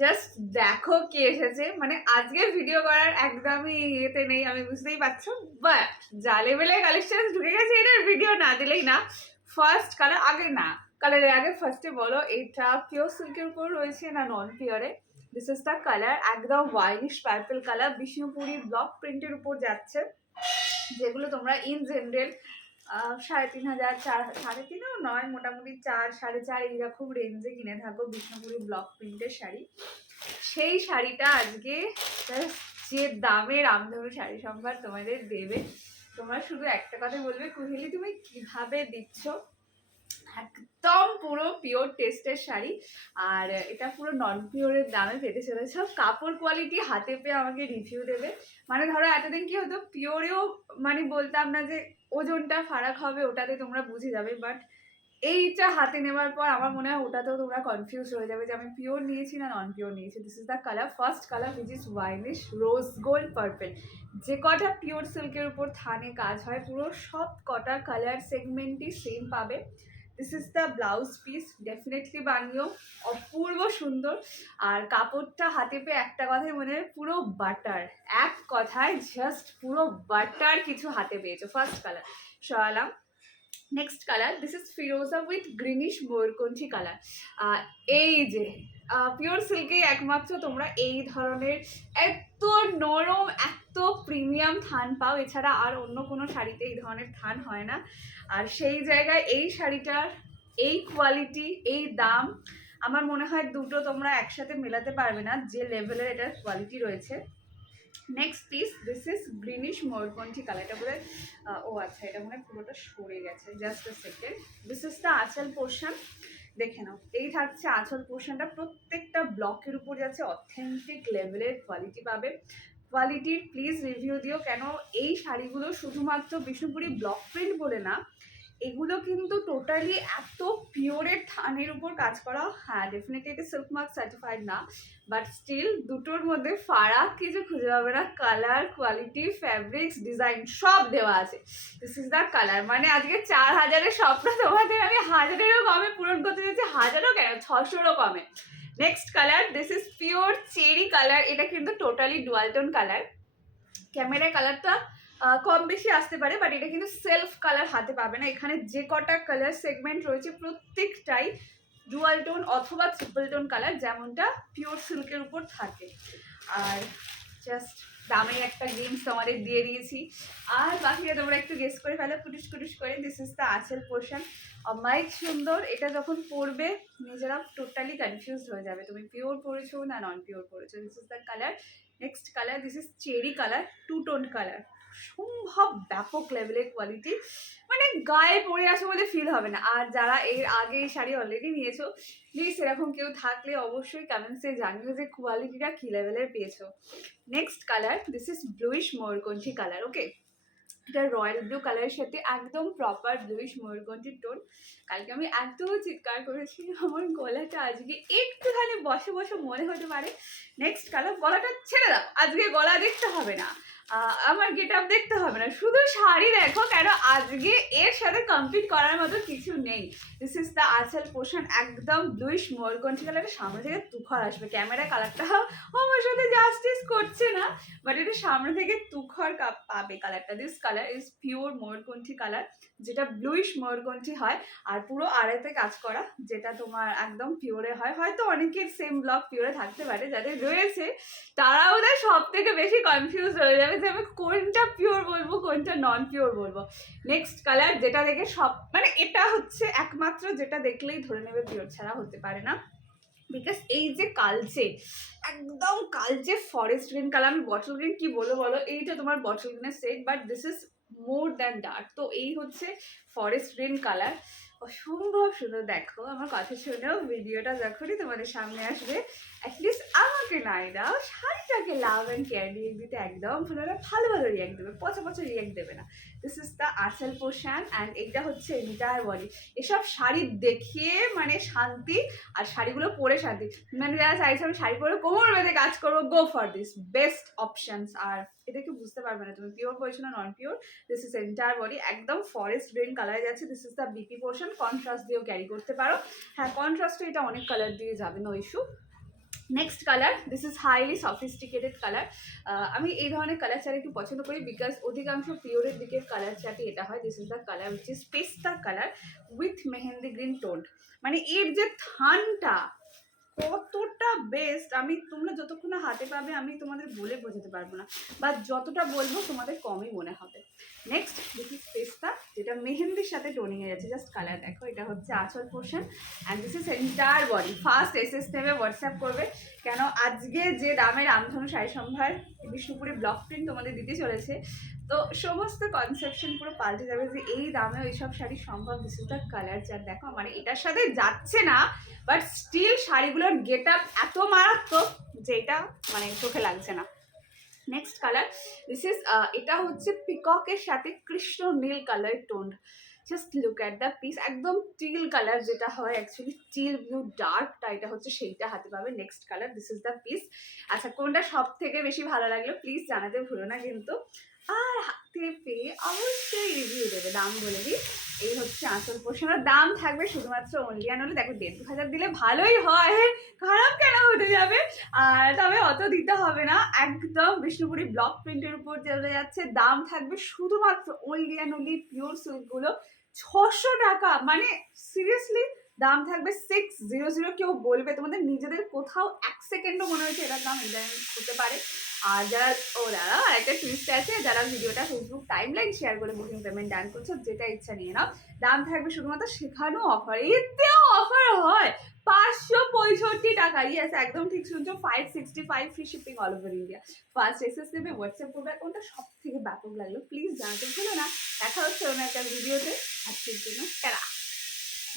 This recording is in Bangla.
জাস্ট দেখো কে এসেছে, মানে আজকে ভিডিও করার একদমই ইয়েতে নেই, আমি বুঝতেই পারছো। বাট যা লেভেলের কালেকশন ঢুকে গেছে, এটার ভিডিও না দিলেই না। ফার্স্ট কালার আগে না, কালারের আগে ফার্স্টে বলো এটা পিওর সিল্কের উপর রয়েছে না নন পিওরে? দিস ইজ দ্য কালার, একদম winish purple colour, Bishnupuri block প্রিন্টের উপর যাচ্ছে, যেগুলো তোমরা ইন জেনারেল 3,500, 3,500 নয়, মোটামুটি 4, 4.5 এইরকম রেঞ্জে কিনে থাকো বিষ্ণুপুরি ব্লক প্রিন্টের শাড়ি। সেই শাড়িটা আজকে যে দামে রামধনু শাড়ি সম্ভার তোমাদের দেবে, তোমরা শুধু একটা কথা বলবে, কুহেলি তুমি কিভাবে দিচ্ছ। একদম পুরো পিওর টেস্টের শাড়ি, আর এটা পুরো নন পিওরের দামে পেতে চলেছ। কাপড় কোয়ালিটি হাতে পেয়ে আমাকে রিভিউ দেবে। মানে ধরো এতদিন কি হতো, পিওরেও মানে বলতাম না যে ওজনটা ফারাক হবে, ওটাতে তোমরা বুঝে যাবে, বাট এইটা হাতে নেওয়ার পর আমার মনে হয় ওটাতেও তোমরা কনফিউজ হয়ে যাবে যে আমি পিওর নিয়েছি না নন পিওর নিয়েছি। This is the colour, first colour which is winish rose gold purple. যে কটা পিওর সিল্কের উপর থানে কাজ হয়, পুরো সব কটা কালার সেগমেন্টই সেম পাবে। This is the blouse piece, definitely বানিও, অপূর্ব সুন্দর। আর কাপড়টা হাতে পেয়ে একটা কথাই মনে হয়, পুরো বাটার, এক কথায় জাস্ট পুরো বাটার কিছু হাতে পেয়েছো। ফার্স্ট কালার সরালাম। নেক্সট কালার, দিস ইজ ফিরোজা উইথ গ্রিনিশ ময়ূরকণ্ঠী কালার। এই যে পিওর সিল্কে একমাত্র তোমরা এই ধরনের এত নরম, এত প্রিমিয়াম থান পাও, এছাড়া আর অন্য কোনো শাড়িতে এই ধরনের থান হয় না। আর সেই জায়গায় এই শাড়িটার এই কোয়ালিটি, এই দাম, আমার মনে হয় দুটো তোমরা একসাথে মেলাতে পারবে না, যে লেভেলের এটার কোয়ালিটি রয়েছে। Next piece, this is greenish ময়ূরকণ্ঠী কালার। এটা বোধহয় ও আচ্ছা, এটা মনে হয় পুরোটা সরে গেছে, just a second. This is the আঁচল পোর্শন, দেখে নাও। এই থাকছে আঁচল পোর্শনটা, প্রত্যেকটা ব্লকের উপর যাচ্ছে, অথেন্টিক লেভেলের কোয়ালিটি পাবে। কোয়ালিটির প্লিজ রিভিউ দিও, কেন এই শাড়িগুলো শুধুমাত্র বিষ্ণুপুরি ব্লক প্রিন্ট বলে না, এগুলো কিন্তু টোটালি এত পিওরের থানের উপর কাজ করা। হ্যাঁ, ডেফিনেটলি এটা সিল্ক মার্ক সার্টিফাইড না, বাট স্টিল দুটোর মধ্যে ফারাক কিছু খুঁজে পাবে না। কালার, কোয়ালিটি, ফ্যাব্রিক্স, ডিজাইন সব দেওয়া আছে। দিস ইজ দ্য কালার, মানে আজকে 4,000-এর স্বপ্ন তোমাদের আমি 1,000-এরও কমে পূরণ করতে যাচ্ছি, 1,000-ও কেন, 600-রও কমে। Next colour, this is pure cherry colour. এটা কিন্তু টোটালি ডুয়াল টোন কালার। ক্যামেরায় কালারটা কম বেশি আসতে পারে, বাট এটা কিন্তু সেলফ কালার হাতে পাবে না। এখানে যে কটা কালার সেগমেন্ট রয়েছে প্রত্যেকটাই ডুয়াল টোন অথবা ট্রিপল টোন কালার, যেমনটা পিওর সিল্কের উপর থাকে। আর জাস্ট দামের একটা গেমস তোমাদের দিয়ে দিয়েছি, আর বাকিটা তোমরা একটু গেস করে ফেলো কুটুস কুটুস করে। দিস ইজ দ্য আঁচল পোর্শন, অমাইক সুন্দর। এটা যখন পরবে নিজেরা টোটালি কনফিউজ হয়ে যাবে তুমি পিওর পরেছো না নন পিওর পরেছো। This is the colour. Next colour, this is cherry colour, two tone colour, সম্ভব ব্যাপক লেভেলের কোয়ালিটি, মানে গায়ে পরে আসে বলে ফিল হবে না। আর যারা এর আগে এই শাড়ি অলরেডি নিয়েছো, প্লিজ এরকম কেউ থাকলে অবশ্যই কমেন্টসে জানিও যে কোয়ালিটিটা কী লেভেলের পেয়েছো। Next colour, this is bluish ময়ূরকণ্ঠী কালার। ওকে, এটা রয়্যাল ব্লু কালারের সাথে একদম প্রপার ব্লুইশ ময়ূরকণ্ঠীর টোন। কালকে আমি এত চিৎকার করেছি, আমার গলাটা আজকে একটুখানি বসে বসে মনে হতে পারে। নেক্সট কালার, গলাটা ছেড়ে দাও, আজকে গলা দেখতে হবে না, আমার গেট আপ দেখতে হবে না, শুধু শাড়ি দেখো, কেন আজকে এর সাথে কম্পিট করার মতো কিছু নেই। দিস ইজ দ্য আঁচল পোর্শন, একদম ব্লুইশ ময়ূরকণ্ঠী কালারের, সামনে থেকে তুখর আসবে। ক্যামেরা কালারটা আমার সাথে জাস্টিস করছে না, বাট এটা সামনে থেকে তুখর পাবে কালারটা। দিস কালার ইজ পিওর ময়ূরকণ্ঠী কালার, যেটা ব্লুইশ ময়ূরকণ্ঠী হয়, আর পুরো আড়াইতে কাজ করা, যেটা তোমার একদম পিওরে হয়। হয়তো অনেকের সেম ব্লক পিওরে থাকতে পারে, যাদের রয়েছে তারা ওদের সব থেকে বেশি কনফিউজ হয়ে যাবে যে আমি কোনটা পিওর বলবো কোনটা নন পিওর বলবো। নেক্সট কালার, যেটা দেখে সব, মানে এটা হচ্ছে একমাত্র যেটা দেখলেই ধরে নেবে পিওর, ছাড়া হতে পারে না। বিকজ এই যে কালচে, একদম কালচে ফরেস্ট গ্রিন কালার, আমি বটল গ্রিন কি বলো বলো, এইটা তোমার বটল গ্রিনের set, but this is more than dark. তো এই হচ্ছে ফরেস্ট গ্রিন কালার, অসম্ভব সুন্দর। দেখো আমার কথা শুনেও ভিডিওটা যখনই তোমাদের সামনে আসবে, অ্যাটলিস্ট আমাকে নাই দাও, শাড়িটাকে লাভ অ্যান্ড কেয়ার রিয়েক্ট দিতে একদম ভুলো না, ভালো ভালো রিয়েক্ট দেবে, পচা পচা রিয়েক্ট দেবে না। দিস ইজ দ্য আঁচল পোর্শন, অ্যান্ড এইটা হচ্ছে এন্টায়ার বডি। এসব শাড়ি দেখিয়ে মানে শান্তি, আর শাড়িগুলো পরে শান্তি, মানে যারা চাইছে আমি শাড়ি পরে কোমর বেঁধে কাজ করবো, go for this, best options. আর এটা কি বুঝতে পারবে না তুমি পিওর পরেছো না non pure. This is entire body, একদম ফরেস্ট গ্রিন কালারে যাচ্ছে। This is the BP portion, contrast দিয়েও ক্যারি করতে পারো। হ্যাঁ, কন্ট্রাস্টে এটা অনেক কালার দিয়ে যাবে, no issue. Next colour, this is highly sophisticated colour. আমি এই ধরনের কালার চার্ট একটু পছন্দ করি বিকজ অধিকাংশ পিওরের দিকের কালার চার্টই এটা হয়। This is the colour which is পেস্তা colour with mehendi green tone. মানে এর যে থানটা কতটা বেস্ট, আমি তোমরা যতক্ষণ না হাতে পাবে আমি তোমাদের বলে বোঝাতে পারবো না, বা যতটা বলবো তোমাদের কমই মনে হবে। নেক্সট দিস ইজ পেস্তা, যেটা মেহেন্দির সাথে টোনিং এ যাচ্ছে। জাস্ট কালার দেখো, এটা হচ্ছে আঁচল portion and this is entire body. First SS নেবে, হোয়াটসঅ্যাপ করবে, কেন আজকে যে দামে রামধনু শাড়ি সম্ভার বিষ্ণুপুরে ব্লক প্রিন্ট তোমাদের দিতে চলেছে, তো সমস্ত কনসেপশন পুরো পাল্টে যাবে যে এই দামে ওইসব শাড়ি সম্ভব। This is the colour chart দেখো, মানে এটার সাথে যাচ্ছে না বাট স্টিল শাড়িগুলোর গেট আপ এত মারাত্মক যে এটা মানে চোখে লাগছে না। নেক্সট কালার, দিস ইজ এটা হচ্ছে পিককের সাথে কৃষ্ণ নীল colour tone. Just look at the piece, একদম টিল কালার যেটা হয় অ্যাকচুয়ালি টিল ব্লু ডার্কটা, এটা হচ্ছে সেইটা হাতে পাবে। Next colour, this is the piece. আচ্ছা, কোনটা সব থেকে বেশি ভালো লাগলো প্লিজ জানাতে ভুলো না কিন্তু। আর হাতে পেয়ে অবশ্যই রিভিউ দেবে, দাম বলে দিই। এই হচ্ছে আঁচল পোর্শনের দাম থাকবে শুধুমাত্র অনলি অ্যান্ড অনলি, দেখো 1,500 দিলে ভালোই হয়, খারাপ কেন হতে যাবে। আর তবে অত দিতে হবে না, একদম বিষ্ণুপুরি ব্লক প্রিন্টের উপর চলে যাচ্ছে। দাম থাকবে শুধুমাত্র অনলি অ্যান্ড অনলি পিওর সিল্কগুলো 600 টাকা। মানে সিরিয়াসলি দাম থাকবে 600। কেউ বলবে তোমাদের নিজেদের কোথাও এক সেকেন্ডও মনে হয়েছে এটার দাম এটা হতে পারে। আর যারা দাদা একটা টুইস্ট আছে, যারা ভিডিওটা ফেসবুক টাইমলাইন শেয়ার করে বুকিং পেমেন্ট ডান করছো, যেটা ইচ্ছা নিয়ে নাও। দাম থাকবে শুধুমাত্র সেখানেও অফার, এতেও অফার হয় 565 টাকা। ইয়েস, একদম ঠিক শুনছো, 565 free shipping all over India. First SS নেবে, হোয়াটসঅ্যাপ করবে, কোনটা সব থেকে ব্যাপক লাগলো প্লিজ জানাতে ভুলো না। দেখা হচ্ছে অন্য একটা ভিডিওতে, আজকের জন্য টাটা।